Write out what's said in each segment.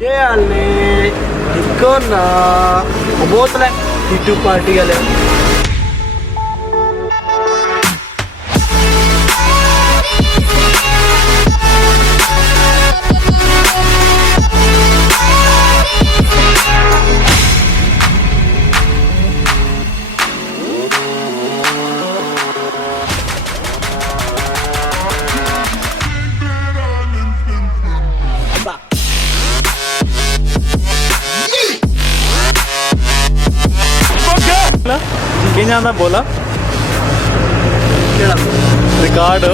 के हाल ने इको ना बोतल है टीटू पार्टी वाले कि'यां दा बोला केड़ा रिकॉर्ड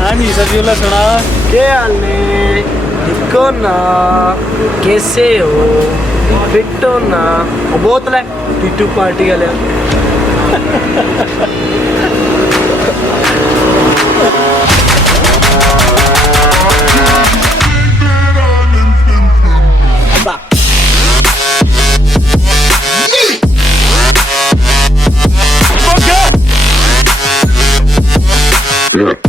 हाँ जी सभी सुना के हाल ने इको ना कैसे हो फिट हो ना बोतल है टीटू पार्टी वाले Yeah.